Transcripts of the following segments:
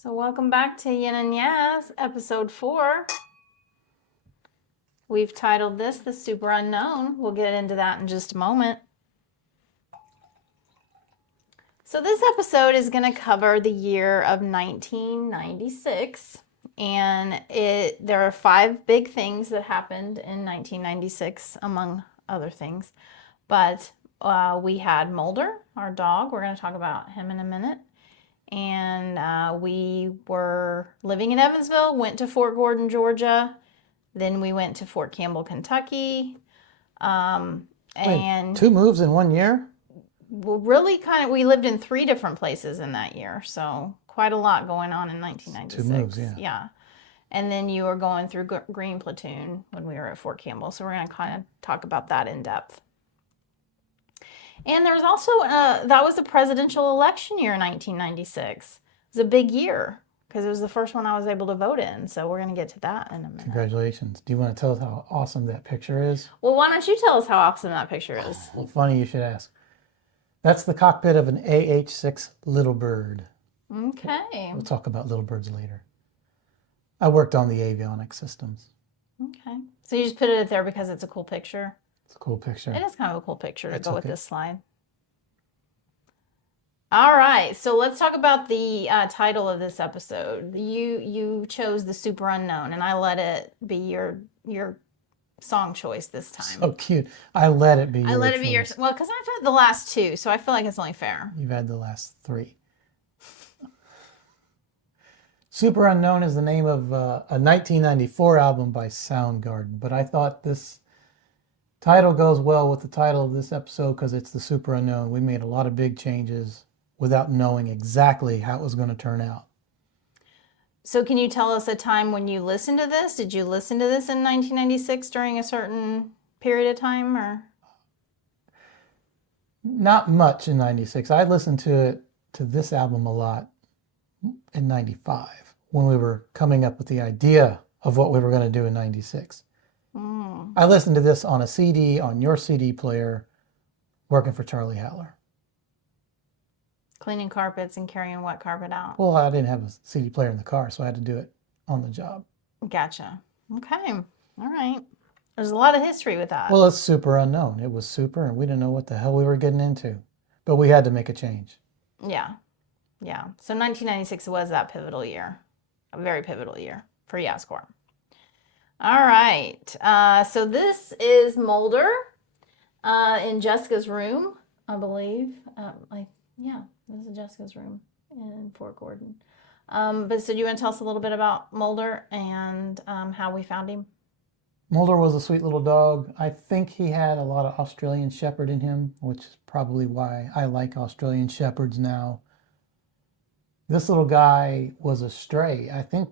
So welcome back to Yin and Yaz, episode 4. We've titled this The Super Unknown. We'll get into that in just a moment. So this episode is going to cover the year of 1996. And there are 5 big things that happened in 1996, among other things. But we had Mulder, our dog. We're going to talk about him in a minute. And we were living in Evansville, went to Fort Gordon, Georgia. Then we went to Fort Campbell, Kentucky. Wait, 2 moves in 1 year? Really we lived in 3 different places in that year. So quite a lot going on in 1996. 2 moves, Yeah. And then you were going through Green Platoon when we were at Fort Campbell. So we're going to kind of talk about that in depth. And there was also, that was the presidential election year in 1996. It was a big year because it was the first one I was able to vote in. So we're going to get to that in a minute. Congratulations. Do you want to tell us how awesome that picture is? Well, why don't you tell us how awesome that picture is? Well, funny you should ask. That's the cockpit of an AH-6 Little Bird. Okay. We'll talk about Little Birds later. I worked on the avionics systems. Okay. So you just put it there because it's a cool picture? It's a cool picture. It is kind of a cool picture to go with this slide. All right, so let's talk about the title of this episode. You chose The Super Unknown, and I let it be your song choice this time. So cute. I let it be your choice. Well, because I've had the last 2, so I feel like it's only fair. You've had the last 3. Super Unknown is the name of a 1994 album by Soundgarden, but I thought this title goes well with the title of this episode because it's The Super Unknown. We made a lot of big changes without knowing exactly how it was going to turn out. So can you tell us a time when you listened to this? Did you listen to this in 1996 during a certain period of time, or? Not much in 96. I listened to this album a lot in 95 when we were coming up with the idea of what we were going to do in 96. I listened to this on a CD, on your CD player, working for Charlie Haller. Cleaning carpets and carrying wet carpet out. Well, I didn't have a CD player in the car, so I had to do it on the job. Gotcha. Okay. All right. There's a lot of history with that. Well, it's super unknown. It was super, and we didn't know what the hell we were getting into. But we had to make a change. Yeah. Yeah. So 1996 was that pivotal year. A very pivotal year for Yazcorp. All right. So this is Mulder in Jessica's room, I believe. Yeah, this is Jessica's room in Fort Gordon. But so do you want to tell us a little bit about Mulder and how we found him? Mulder was a sweet little dog. I think he had a lot of Australian Shepherd in him, which is probably why I like Australian Shepherds now. This little guy was a stray. I think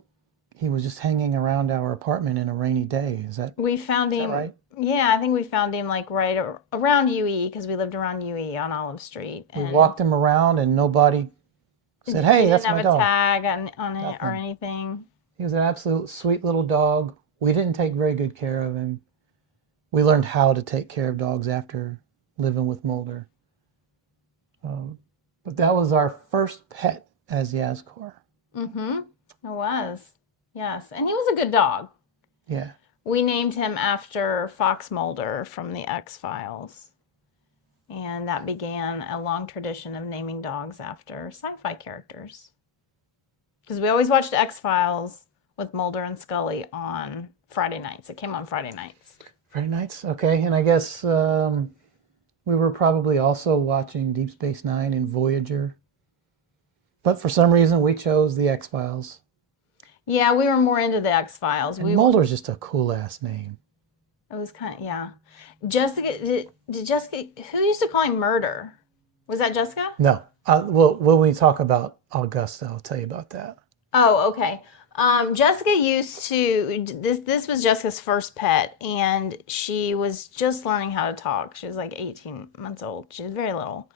he was just hanging around our apartment in a rainy day. We found him, right? Yeah, I think we found him like right around UE because we lived around UE on Olive Street. We walked him around and nobody said, "Hey, that's my dog." Didn't have a tag on it or anything. He was an absolute sweet little dog. We didn't take very good care of him. We learned how to take care of dogs after living with Mulder. But that was our first pet as Yazcorp. Mm-hmm. It was. Yes. And he was a good dog. Yeah. We named him after Fox Mulder from the X-Files. And that began a long tradition of naming dogs after sci-fi characters. Because we always watched X-Files with Mulder and Scully on Friday nights. It came on Friday nights. Friday nights? Okay. And I guess we were probably also watching Deep Space Nine and Voyager. But for some reason, we chose the X-Files. Yeah, we were more into the X-Files. Mulder's just a cool-ass name. It was kind of, yeah. Jessica, did Jessica, who used to call him Murder? Was that Jessica? No. Well, when we talk about Augusta, I'll tell you about that. Oh, okay. Jessica used to, this was Jessica's first pet, and she was just learning how to talk. She was like 18 months old. She was very little.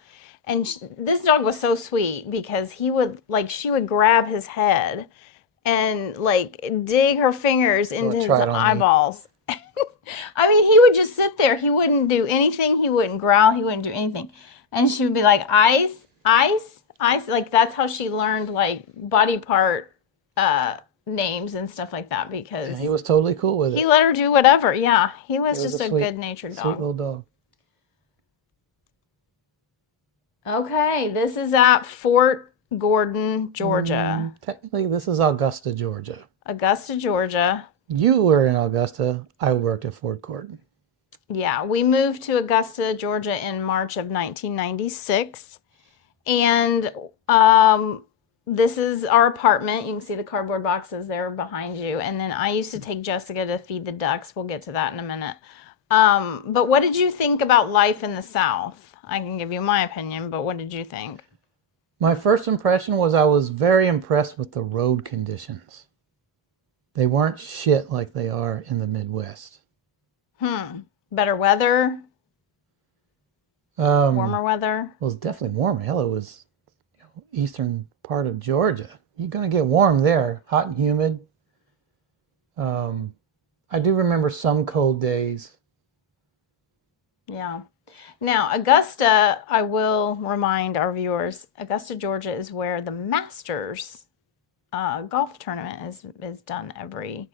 And this dog was so sweet because she would grab his head and dig her fingers into his eyeballs. I mean, he would just sit there. He wouldn't do anything. He wouldn't growl. He wouldn't do anything. And she would be like, ice, ice, Like that's how she learned like body part names and stuff like that because And he was totally cool with he it. let her do whatever. Yeah, he was He was just a sweet, good-natured sweet dog. little dog. Okay, this is at Fort Gordon, Georgia. Technically, this is Augusta, Georgia. Augusta, Georgia. You were in Augusta. I worked at Fort Gordon. Yeah, we moved to Augusta, Georgia in March of 1996. And this is our apartment. You can see the cardboard boxes there behind you. And then I used to take Jessica to feed the ducks. We'll get to that in a minute. But what did you think about life in the South? I can give you my opinion, but what did you think? My first impression was I was very impressed with the road conditions. They weren't shit like they are in the Midwest. Better weather? Warmer weather? Well, it's definitely warmer. Hell, it was eastern part of Georgia. You're going to get warm there, hot and humid. I do remember some cold days. Yeah. Now, Augusta, I will remind our viewers, Augusta, Georgia is where the Masters golf tournament is done every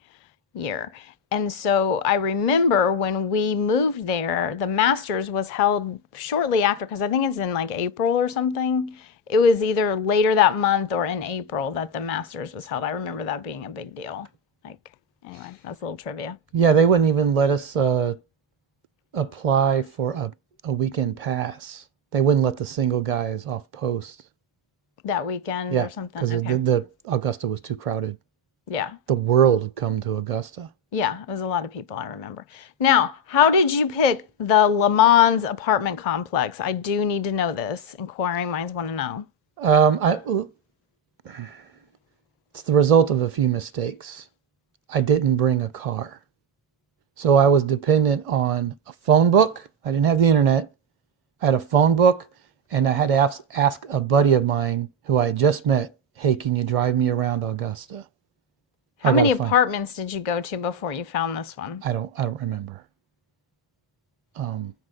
year. And so I remember when we moved there, the Masters was held shortly after, because I think it's in like April or something. It was either later that month or in April that the Masters was held. I remember that being a big deal. Like, anyway, that's a little trivia. Yeah, they wouldn't even let us apply for a weekend pass. They wouldn't let the single guys off post. That weekend Yeah, or something? because Okay. the Augusta was too crowded. Yeah. The world had come to Augusta. Yeah, it was a lot of people, I remember. Now, how did you pick the Le Mans apartment complex? I do need to know this. Inquiring minds want to know. It's the result of a few mistakes. I didn't bring a car. So I was dependent on a phone book. I didn't have the internet. I had a phone book, and I had to ask a buddy of mine who I had just met, hey, can you drive me around Augusta? How many apartments did you go to before you found this one? I don't remember.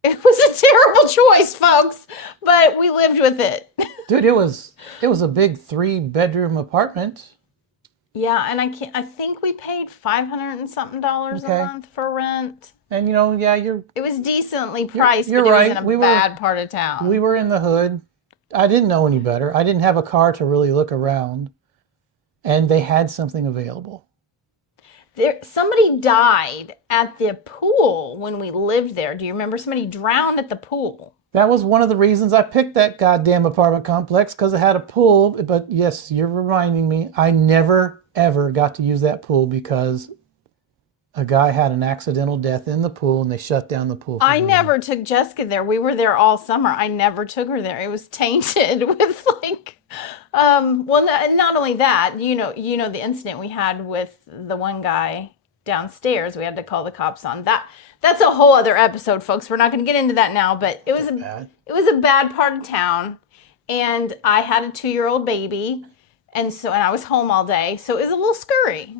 It was a terrible choice, folks, but we lived with it. Dude, it was a big 3-bedroom apartment. Yeah, and I think we paid $500 and something a month for rent. And it was decently priced, you're but right. it was in a bad part of town. We were in the hood. I didn't know any better. I didn't have a car to really look around. And they had something available. Somebody died at the pool when we lived there. Do you remember somebody drowned at the pool? That was one of the reasons I picked that goddamn apartment complex, because it had a pool. But yes, you're reminding me, I never, ever got to use that pool because a guy had an accidental death in the pool and they shut down the pool. I never took Jessica there. We were there all summer. I never took her there. It was tainted with like, well, not only that, you know the incident we had with the one guy downstairs. We had to call the cops on that. That's a whole other episode, folks. We're not going to get into that now, but it was a bad part of town, and I had a 2-year-old baby. And I was home all day, so it was a little scurry.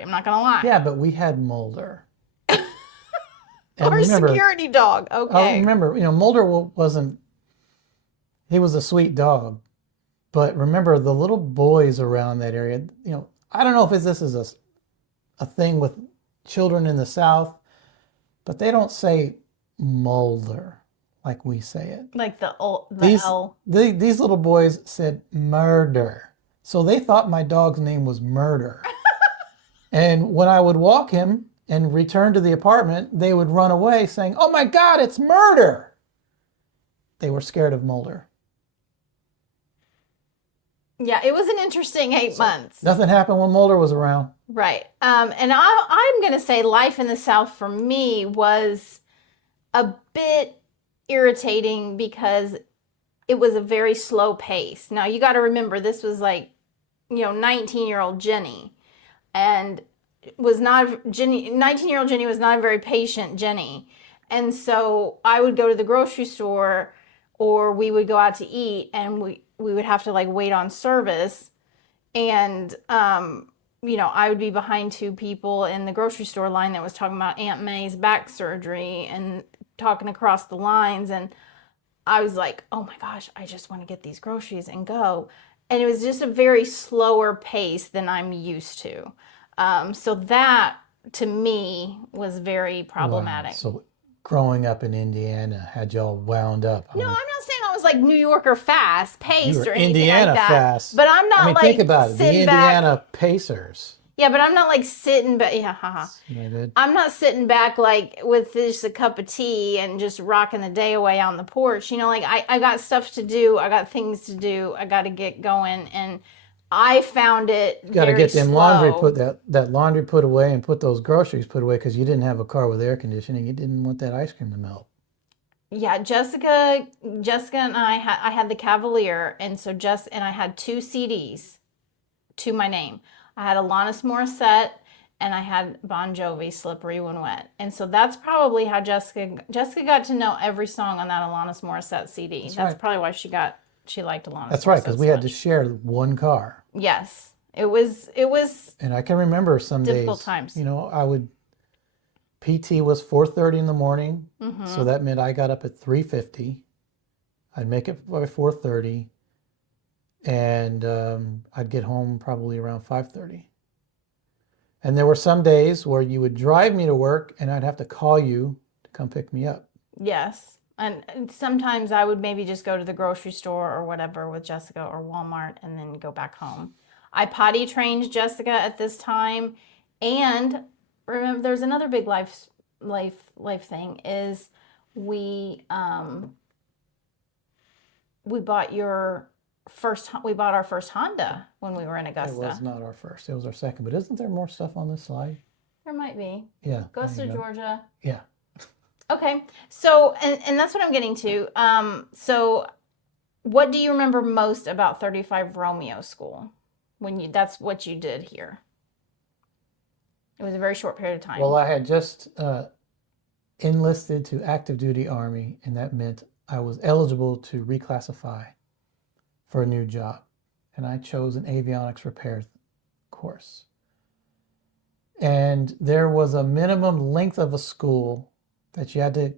I'm not gonna lie. Yeah, but we had Mulder. Our security dog. Okay. Remember, Mulder wasn't. He was a sweet dog, but remember the little boys around that area. I don't know if this is a thing with children in the South, but they don't say Mulder like we say it. Like the L. These little boys said murder. So they thought my dog's name was Murder. And when I would walk him and return to the apartment, they would run away saying, oh my God, it's Murder. They were scared of Mulder. Yeah, it was an interesting 8 months. Nothing happened when Mulder was around. Right. And I'm going to say life in the South for me was a bit irritating because it was a very slow pace. Now, you got to remember, this was like, 19-year-old Jenny. And 19-year-old Jenny was not a very patient Jenny. And so I would go to the grocery store or we would go out to eat and we would have to like wait on service. And, I would be behind 2 people in the grocery store line that was talking about Aunt May's back surgery and talking across the lines. And I was like, oh my gosh, I just want to get these groceries and go. And it was just a very slower pace than I'm used to. So that to me was very Wow. problematic. So growing up in Indiana had y'all wound up. No, I'm not saying I was like New Yorker fast You paced were or anything Indiana like that. fast. But I'm not I mean, like think about it. The sitting back. Indiana Pacers. Yeah, but I'm not like sitting back. Yeah, haha. You did. I'm not sitting back like with just a cup of tea and just rocking the day away on the porch. You know, like I got stuff to do. I got things to do. I got to get going. And I found it Got to very get them slow. laundry put that laundry put away and put those groceries put away because you didn't have a car with air conditioning. You didn't want that ice cream to melt. Yeah, Jessica and I had the Cavalier, and so and I had 2 CDs to my name. I had Alanis Morissette and I had Bon Jovi, Slippery When Wet. And so that's probably how Jessica got to know every song on that Alanis Morissette CD. That's right. probably why she liked Alanis That's Morissette right, because we so had to much. share one car. Yes. It was And I can remember some difficult days, times. you know, PT was 4:30 in the morning, so that meant I got up at 3:50. I'd make it by 4:30, and I'd get home probably around 5:30. And there were some days where you would drive me to work, and I'd have to call you to come pick me up. Yes. And sometimes I would maybe just go to the grocery store or whatever with Jessica or Walmart and then go back home. I potty trained Jessica at this time. And remember, there's another big life thing is we bought our first Honda when we were in Augusta. It was not our first. It was our second. But isn't there more stuff on this slide? There might be. Yeah. Augusta, Georgia. Yeah. Okay. So, and that's what I'm getting to. So what do you remember most about 35 Romeo School? That's what you did here. It was a very short period of time. Well, I had just enlisted to active duty Army, and that meant I was eligible to reclassify for a new job. And I chose an avionics repair course. And there was a minimum length of a school that you had to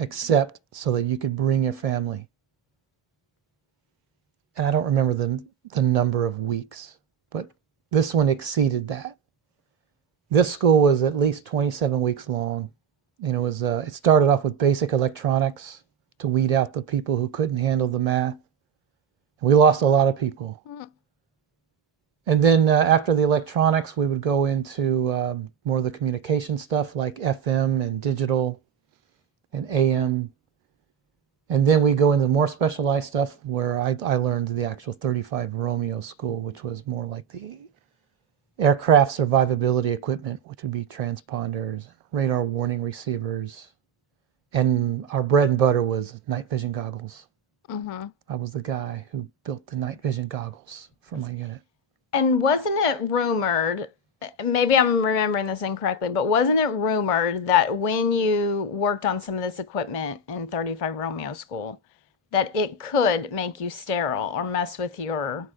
accept so that you could bring your family. And I don't remember the number of weeks, but this one exceeded that. This school was at least 27 weeks long, and it started off with basic electronics to weed out the people who couldn't handle the math. And we lost a lot of people. And then after the electronics, we would go into more of the communication stuff like FM and digital and AM. And then we go into more specialized stuff where I learned the actual 35 Romeo School, which was more like the aircraft survivability equipment, which would be transponders, radar warning receivers. And our bread and butter was night vision goggles. I was the guy who built the night vision goggles for my unit. And wasn't it rumored, maybe I'm remembering this incorrectly, but wasn't it rumored that when you worked on some of this equipment in 35 Romeo School, that it could make you sterile or mess with your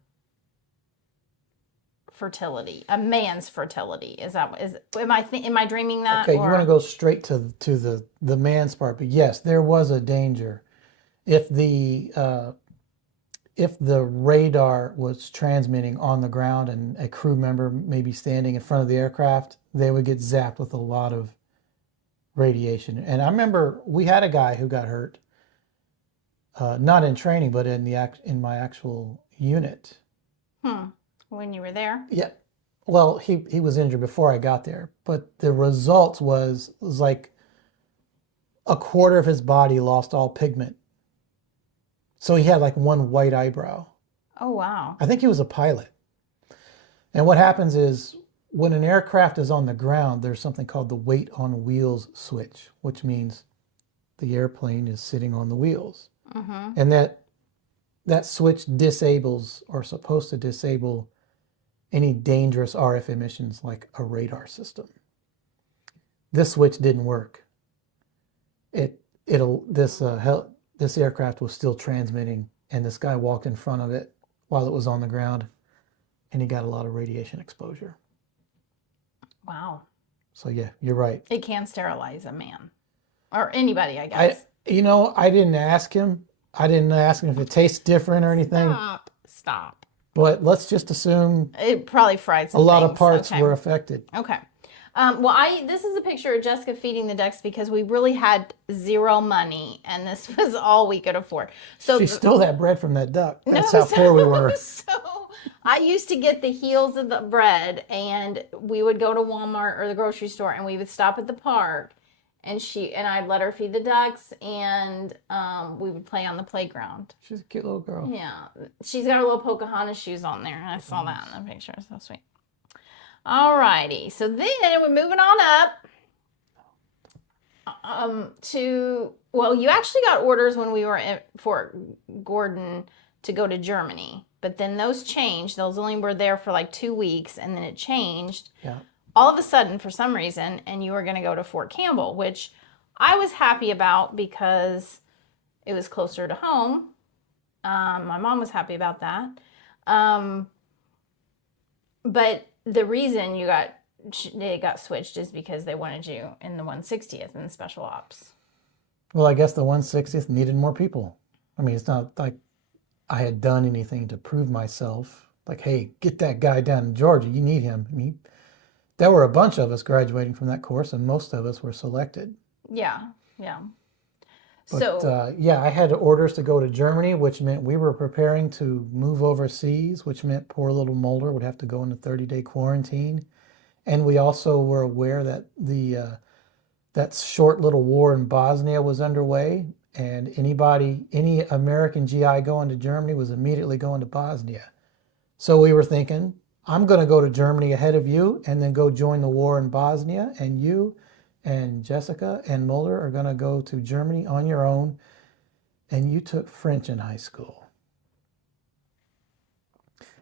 fertility, a man's fertility? Am I dreaming that? Okay, you want to go straight to the man's part, but yes, there was a danger. If the radar was transmitting on the ground and a crew member may be standing in front of the aircraft, they would get zapped with a lot of radiation. And I remember we had a guy who got hurt, not in training, but in my actual unit. When you were there? Yeah. Well, he was injured before I got there, but the results was like a quarter of his body lost all pigment. So he had like one white eyebrow. Oh, wow. I think he was a pilot. And what happens is when an aircraft is on the ground, there's something called the weight on wheels switch, which means the airplane is sitting on the wheels. And that switch disables, or supposed to disable, any dangerous RF emissions like a radar system. This switch didn't work. This aircraft was still transmitting, and this guy walked in front of it while it was on the ground, and he got a lot of radiation exposure. Wow. So yeah, you're right. It can sterilize a man or anybody, I guess. You know, I didn't ask him. I didn't ask him if it tastes different or anything. Stop. But let's just assume It probably fried a some lot of things. parts Okay. were affected. Okay. This is a picture of Jessica feeding the ducks because we really had zero money and this was all we could afford. So She stole that bread from that duck. That's no, how poor we were. So I used to get the heels of the bread and we would go to Walmart or the grocery store and we would stop at the park and I'd let her feed the ducks and we would play on the playground. She's a cute little girl. Yeah. She's got her little Pocahontas shoes on there. I saw that in the picture. So sweet. Alrighty, so then we're moving on up you actually got orders when we were at Fort Gordon to go to Germany, but then those changed. Those only were there for like 2 weeks, and then it changed. Yeah. All of a sudden, for some reason, and you were going to go to Fort Campbell, which I was happy about because it was closer to home. My mom was happy about that. But the reason it got switched is because they wanted you in the 160th in the special ops. Well, I guess the 160th needed more people. I mean, it's not like I had done anything to prove myself. Like, hey, get that guy down in Georgia. You need him. I mean, there were a bunch of us graduating from that course, and most of us were selected. Yeah. But, I had orders to go to Germany, which meant we were preparing to move overseas, which meant poor little Mulder would have to go into 30-day quarantine. And we also were aware that that short little war in Bosnia was underway, and any American GI going to Germany was immediately going to Bosnia. So we were thinking, I'm going to go to Germany ahead of you and then go join the war in Bosnia, and you and Jessica and Mulder are going to go to Germany on your own, and you took French in high school.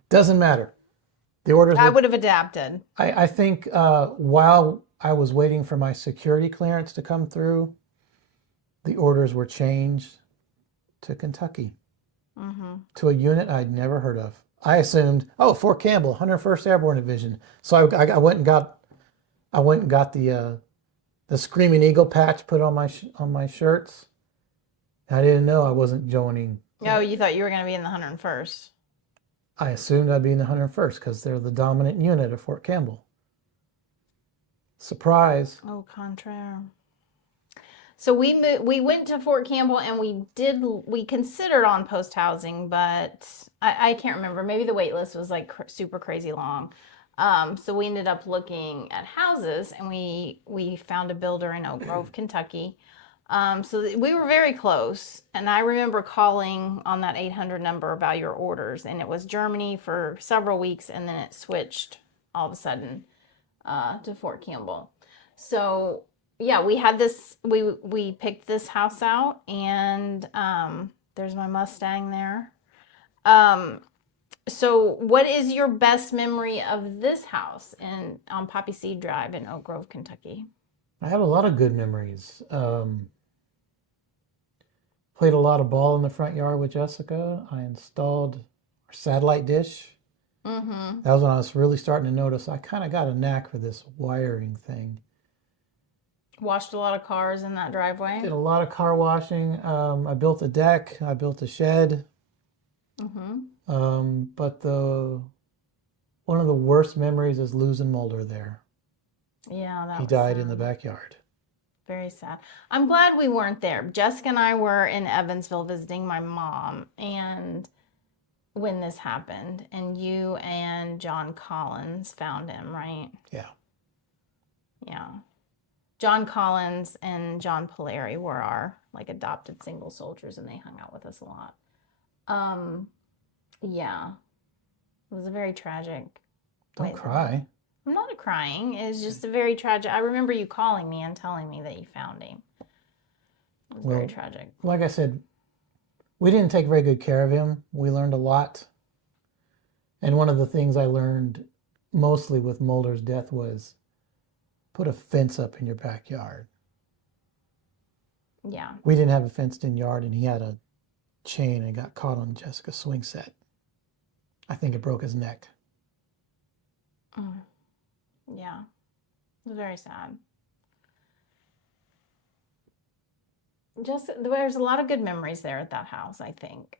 Doesn't matter. The orders I would have adapted. I think while I was waiting for my security clearance to come through, the orders were changed to Kentucky, to a unit I'd never heard of. I assumed, Fort Campbell, 101st Airborne Division. So I went and got the Screaming Eagle patch put on my shirts. I didn't know I wasn't joining. Oh, you thought you were going to be in the 101st. I assumed I'd be in the 101st because they're the dominant unit of Fort Campbell. Surprise. Oh, contraire. So we went to Fort Campbell and we considered on post housing, but I can't remember. Maybe the wait list was like super crazy long. So we ended up looking at houses and we found a builder in Oak Grove, Kentucky. We were very close. And I remember calling on that 800 number about your orders, and it was Germany for several weeks, and then it switched all of a sudden to Fort Campbell. So yeah, we had this, we picked this house out, and there's my Mustang there. So what is your best memory of this house on Poppy Seed Drive in Oak Grove, Kentucky? I have a lot of good memories. Played a lot of ball in the front yard with Jessica. I installed our satellite dish. That was when I was really starting to notice I kind of got a knack for this wiring thing. Washed a lot of cars in that driveway. Did a lot of car washing. I built a deck. I built a shed. But one of the worst memories is losing Mulder there. Yeah, he died in the backyard. Very sad. I'm glad we weren't there. Jessica and I were in Evansville visiting my mom, and when this happened, and you and John Collins found him, right? Yeah. Yeah. John Collins and John Polari were our adopted single soldiers, and they hung out with us a lot. Yeah. It was a very tragic. Don't cry. I'm not crying. It's just a very tragic. I remember you calling me and telling me that you found him. It was very tragic. Like I said, we didn't take very good care of him. We learned a lot. And one of the things I learned mostly with Mulder's death was put a fence up in your backyard. Yeah. We didn't have a fenced-in yard, and he had a chain and got caught on Jessica's swing set. I think it broke his neck. Yeah. It was very sad. just there's a lot of good memories there at that house, I think.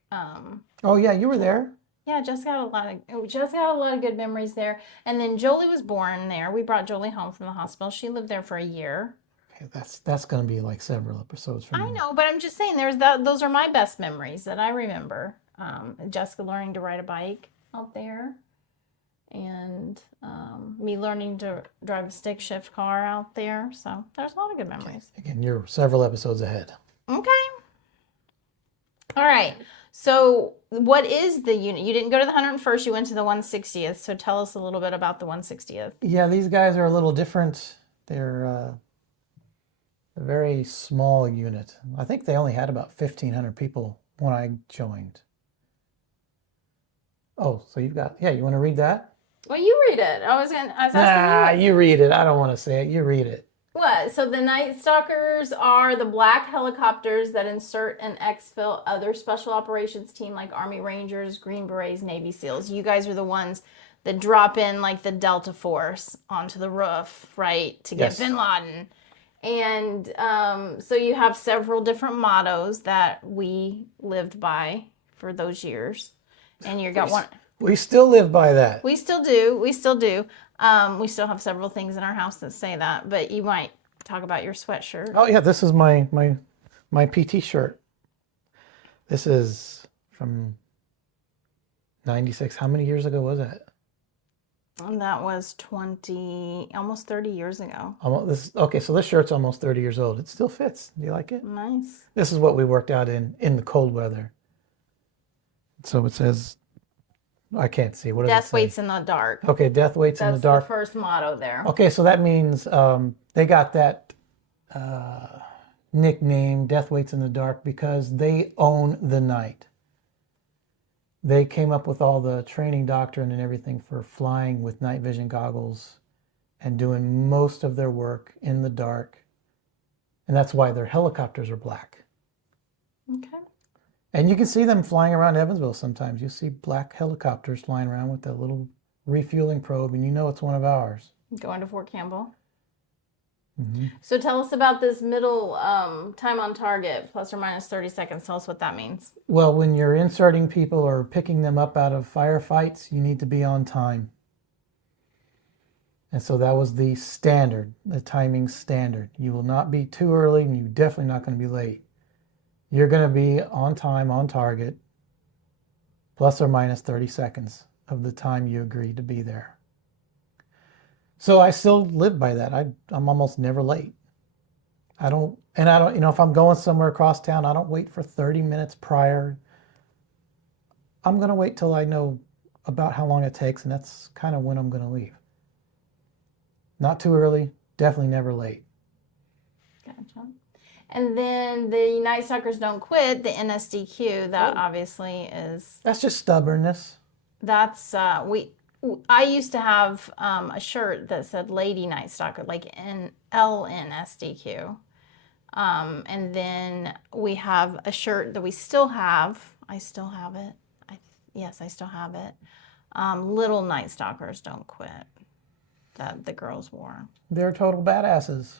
Oh yeah, you were there. Yeah, just got a lot of good memories there. And then Jolie was born there. We brought Jolie home from the hospital. She lived there for a year. Okay, that's going to be like several episodes from I now. know, but I'm just saying those are my best memories that I remember. Jessica learning to ride a bike out there, and me learning to drive a stick shift car out there. So there's a lot of good memories. Again, you're several episodes ahead. Okay. All right. So what is the unit? You didn't go to the 101st, you went to the 160th. So tell us a little bit about the 160th. Yeah, these guys are a little different. They're a very small unit. I think they only had about 1,500 people when I joined. Oh, so you've got, you want to read that? Well, you read it. I was asking you read it. I don't want to say it. You read it. What? So the Night Stalkers are the black helicopters that insert and exfil other special operations team like Army Rangers, Green Berets, Navy SEALs. You guys are the ones that drop in like the Delta Force onto the roof, right, to get Bin Laden. And so you have several different mottos that we lived by for those years. And you got one. We still live by that. We still do. We still do. We still have several things in our house that say that, but you might talk about your sweatshirt. Oh yeah, this is my PT shirt. This is from 96. How many years ago was that? And that was almost 30 years ago. Okay, so this shirt's almost 30 years old. It still fits. Do you like it? Nice. This is what we worked out in the cold weather. So it says, I can't see. What does it say? Death waits in the dark. Okay, death waits in the dark. That's the first motto there. Okay, so that means they got that nickname, Death Waits in the Dark, because they own the night. They came up with all the training doctrine and everything for flying with night vision goggles and doing most of their work in the dark. And that's why their helicopters are black. Okay. And you can see them flying around Evansville sometimes. You see black helicopters flying around with that little refueling probe, and you know it's one of ours. Going to Fort Campbell. Mm-hmm. So tell us about this middle time on target, plus or minus 30 seconds. Tell us what that means. Well, when you're inserting people or picking them up out of firefights, you need to be on time. And so that was the standard, the timing standard. You will not be too early, and you're definitely not going to be late. You're going to be on time, on target, plus or minus 30 seconds of the time you agreed to be there. So I still live by that. I'm almost never late. I don't, if I'm going somewhere across town, I don't wait for 30 minutes prior. I'm going to wait till I know about how long it takes, and that's kind of when I'm going to leave. Not too early, definitely never late. Gotcha. And then the Night Stalkers Don't Quit, the NSDQ, that obviously is... That's just stubbornness. That's, I used to have a shirt that said Lady Night Stalker, like LNSDQ. And then we have a shirt that we still have. I still have it. Yes, I still have it. Little Night Stalkers Don't Quit, that the girls wore. They're total badasses.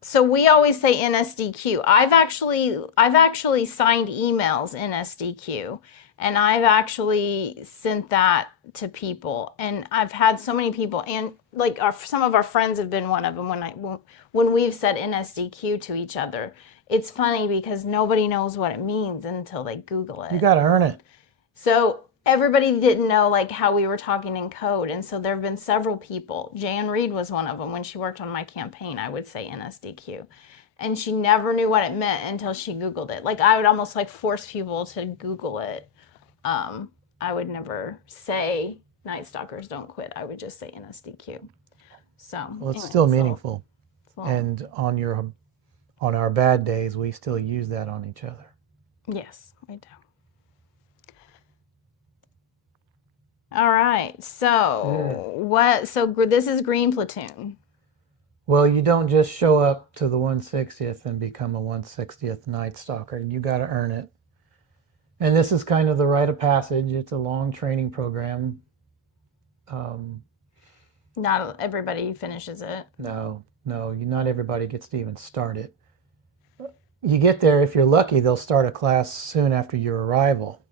So we always say NSDQ. I've actually signed emails NSDQ. And I've actually sent that to people, and I've had so many people, and like some of our friends have been one of them when we've said NSDQ to each other. It's funny because nobody knows what it means until they Google it. You got to earn it. So everybody didn't know like how we were talking in code, and so there have been several people. Jan Reed was one of them. When she worked on my campaign, I would say NSDQ. And she never knew what it meant until she Googled it. Like I would almost like force people to Google it. I would never say Night Stalkers Don't Quit. I would just say NSDQ. So well, it's still meaningful. And on our bad days, we still use that on each other. Yes, we do. All right. So So this is Green Platoon. Well, you don't just show up to the 160th and become a 160th Night Stalker. You got to earn it. And this is kind of the rite of passage. It's a long training program. Not everybody finishes it. No, not everybody gets to even start it. you get there, if you're lucky, they'll start a class soon after your arrival.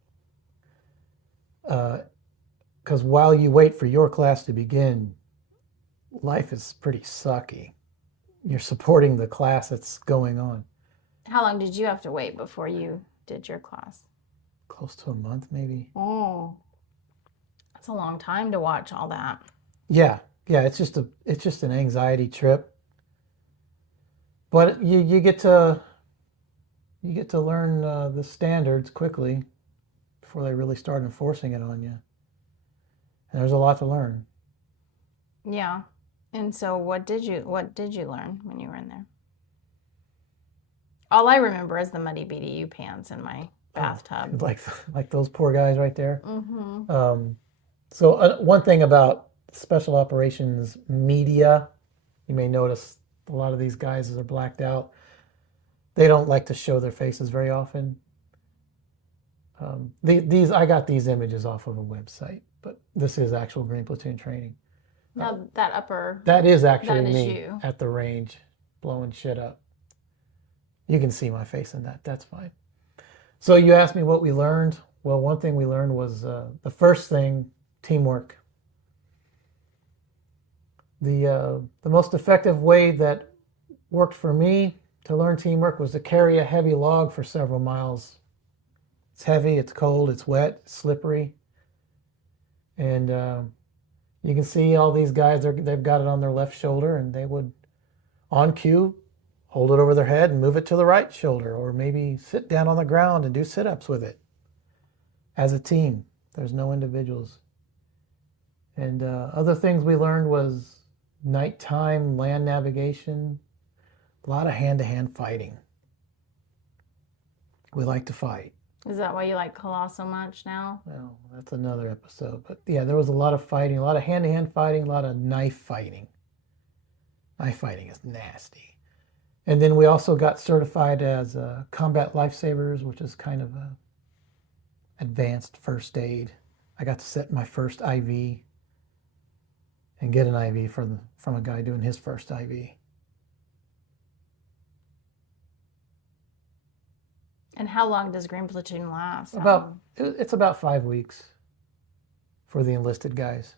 Because while you wait for your class to begin, life is pretty sucky. You're supporting the class that's going on. How long did you have to wait before you did your class? Close to a month, maybe. Oh, that's a long time to watch all that. Yeah, it's just an anxiety trip. But you get to learn the standards quickly before they really start enforcing it on you. And there's a lot to learn. Yeah. And so what did you learn when you were in there? All I remember is the muddy BDU pants in my bathtub. Like those poor guys right there. Mm-hmm. So one thing about special operations media, you may notice a lot of these guys that are blacked out, they don't like to show their faces very often. I got these images off of a website, but this is actual Green Platoon training. Now that upper. That is actually that is me you. at the range blowing shit up. You can see my face in that. That's fine. So you asked me what we learned. Well, one thing we learned was the first thing, teamwork. The most effective way that worked for me to learn teamwork was to carry a heavy log for several miles. It's heavy, it's cold, it's wet, it's slippery. And you can see all these guys, they've got it on their left shoulder, and they would, on cue, hold it over their head and move it to the right shoulder, or maybe sit down on the ground and do sit-ups with it. As a team, there's no individuals. And other things we learned was nighttime land navigation, a lot of hand-to-hand fighting. We like to fight. Is that why you like Kala so much now? Well, that's another episode. But yeah, there was a lot of fighting, a lot of hand-to-hand fighting, a lot of knife fighting. Knife fighting is nasty. And then we also got certified as combat lifesavers, which is kind of a advanced first aid. I got to set my first IV and get an IV from a guy doing his first IV. And how long does Green Platoon last? It's about 5 weeks for the enlisted guys.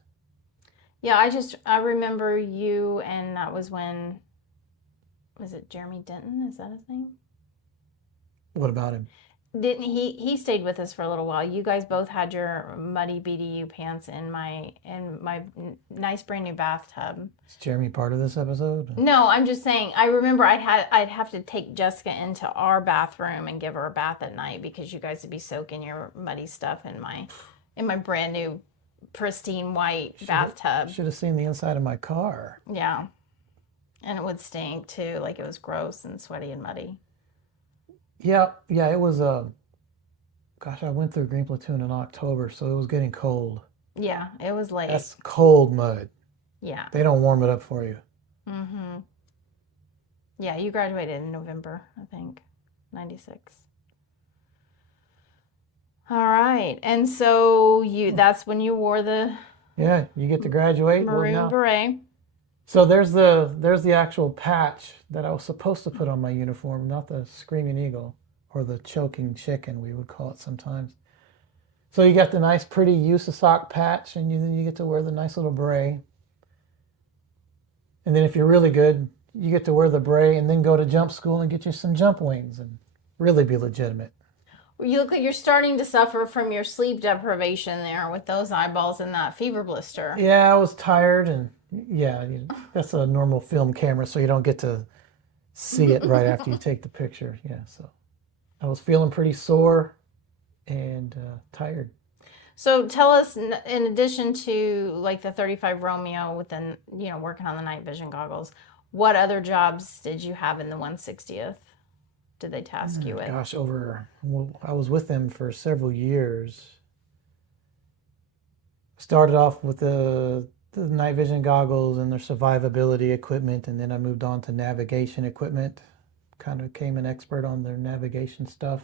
Yeah, I remember you, and that was when, was it Jeremy Denton? Is that his name? What about him? Didn't he stayed with us for a little while. You guys both had your muddy BDU pants in my nice brand new bathtub. Is Jeremy part of this episode? No, I'm just saying, I remember I'd have to take Jessica into our bathroom and give her a bath at night because you guys would be soaking your muddy stuff in my brand new pristine white bathtub. Should have seen the inside of my car. Yeah. And it would stink too, like it was gross and sweaty and muddy. Yeah, it was gosh, I went through Green Platoon in October, so it was getting cold. Yeah, it was late. That's cold mud. Yeah. They don't warm it up for you. Mm-hmm. Yeah, you graduated in November, I think, 96. All right. And so that's when you wore the Yeah, you get to graduate. maroon beret. So there's the actual patch that I was supposed to put on my uniform, not the screaming eagle or the choking chicken, we would call it sometimes. So you got the nice pretty USASOC patch, and then you get to wear the nice little beret. And then if you're really good, you get to wear the beret and then go to jump school and get you some jump wings and really be legitimate. You look like you're starting to suffer from your sleep deprivation there with those eyeballs and that fever blister. Yeah, I was tired, and yeah, that's a normal film camera, so you don't get to see it right after you take the picture. Yeah, so I was feeling pretty sore and tired. So tell us, in addition to like the 35 Romeo with the, working on the night vision goggles, what other jobs did you have in the 160th? Did they task you with? Gosh, I was with them for several years. Started off with the night vision goggles and their survivability equipment, and then I moved on to navigation equipment. Kind of became an expert on their navigation stuff.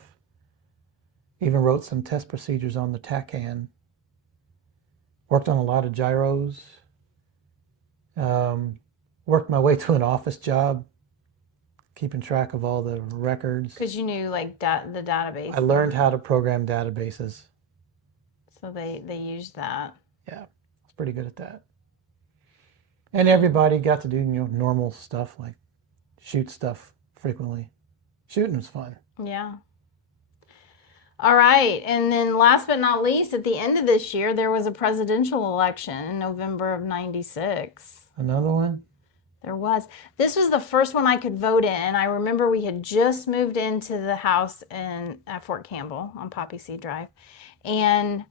Even wrote some test procedures on the TACAN. Worked on a lot of gyros. Worked my way to an office job. keeping track of all the records. Because you knew like the database. I learned how to program databases. So they used that. Yeah, I was pretty good at that. And everybody got to do normal stuff like shoot stuff frequently. Shooting was fun. Yeah. All right. And then last but not least, at the end of this year, there was a presidential election in November of 96. Another one? There was. This was the first one I could vote in. And I remember we had just moved into the house at Fort Campbell on Poppy Seed Drive. And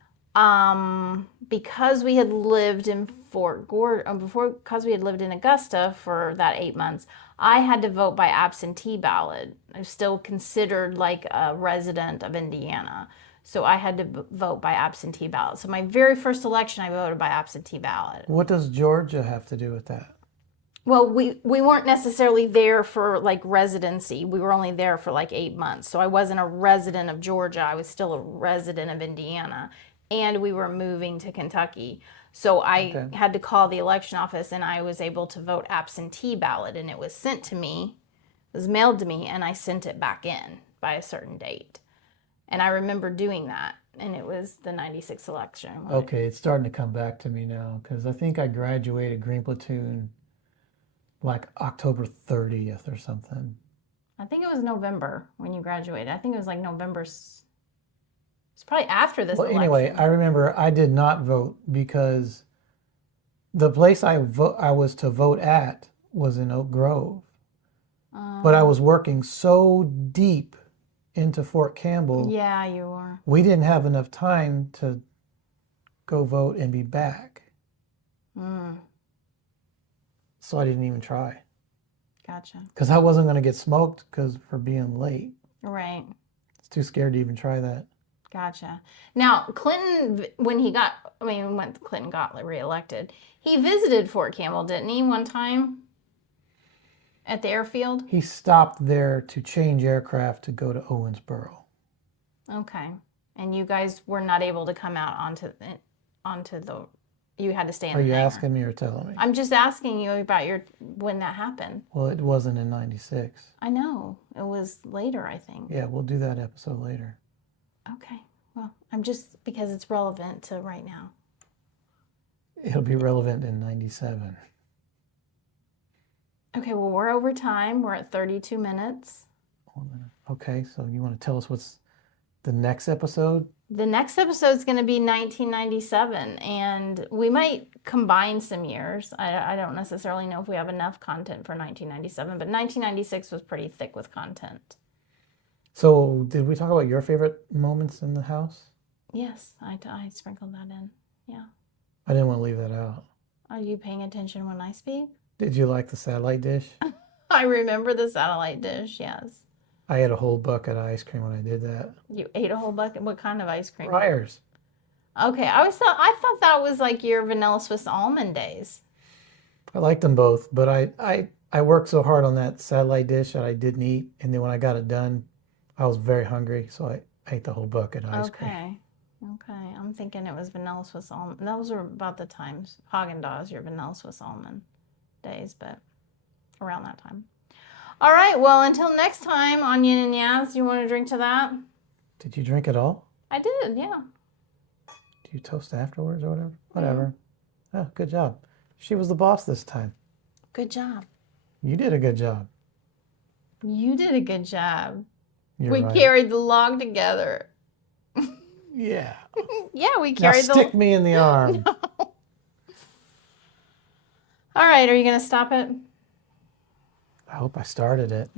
because we had lived in because we had lived in Augusta for that 8 months, I had to vote by absentee ballot. I was still considered like a resident of Indiana. So I had to vote by absentee ballot. So my very first election, I voted by absentee ballot. What does Georgia have to do with that? Well, we weren't necessarily there for like residency. We were only there for like 8 months. So I wasn't a resident of Georgia. I was still a resident of Indiana. And we were moving to Kentucky. So I had to call the election office and I was able to vote absentee ballot. And it was sent to me, it was mailed to me, and I sent it back in by a certain date. And I remember doing that. And it was the 96 election. Okay, it's starting to come back to me now because I think I graduated Green Platoon like October 30th or something. I think it was November when you graduated. I think it was like November. It's probably after this election. Anyway, I remember I did not vote because the place I was to vote at was in Oak Grove. But I was working so deep into Fort Campbell. Yeah, you were. We didn't have enough time to go vote and be back. So I didn't even try. Gotcha. Because I wasn't going to get smoked for being late. Right. I was too scared to even try that. Gotcha. Now, Clinton, when Clinton got reelected, he visited Fort Campbell, didn't he, one time at the airfield? He stopped there to change aircraft to go to Owensboro. Okay. And you guys were not able to come out onto the, you had to stay in the hangar. Are you asking me or telling me? I'm just asking you about when that happened. Well, it wasn't in 96. I know. It was later, I think. Yeah, we'll do that episode later. Okay. Well, because it's relevant to right now. It'll be relevant in 97. Okay, well, we're over time. We're at 32 minutes. Okay, so you want to tell us what's the next episode? The next episode is going to be 1997, and we might combine some years. I don't necessarily know if we have enough content for 1997, but 1996 was pretty thick with content. So, did we talk about your favorite moments in the house? Yes, I sprinkled that in. Yeah. I didn't want to leave that out. Are you paying attention when I speak? Did you like the satellite dish? I remember the satellite dish, yes. I ate a whole bucket of ice cream when I did that. You ate a whole bucket? What kind of ice cream? Friars. Okay, I thought that was like your vanilla Swiss almond days. I liked them both, but I worked so hard on that satellite dish that I didn't eat, and then when I got it done, I was very hungry, so I ate the whole bucket of ice cream. Okay. I'm thinking it was vanilla Swiss almond. Those were about the times Haagen-Dazs, your vanilla Swiss almond days, but around that time. All right, well, until next time on Yin and Yaz, you want to drink to that? Did you drink it all? I did, yeah. Do you toast afterwards or whatever? Whatever. Oh, good job. She was the boss this time. Good job. You did a good job. You did a good job. We carried the log together. Yeah. Yeah, we carried now stick me in the arm. No. All right, are you going to stop it? I hope I started it.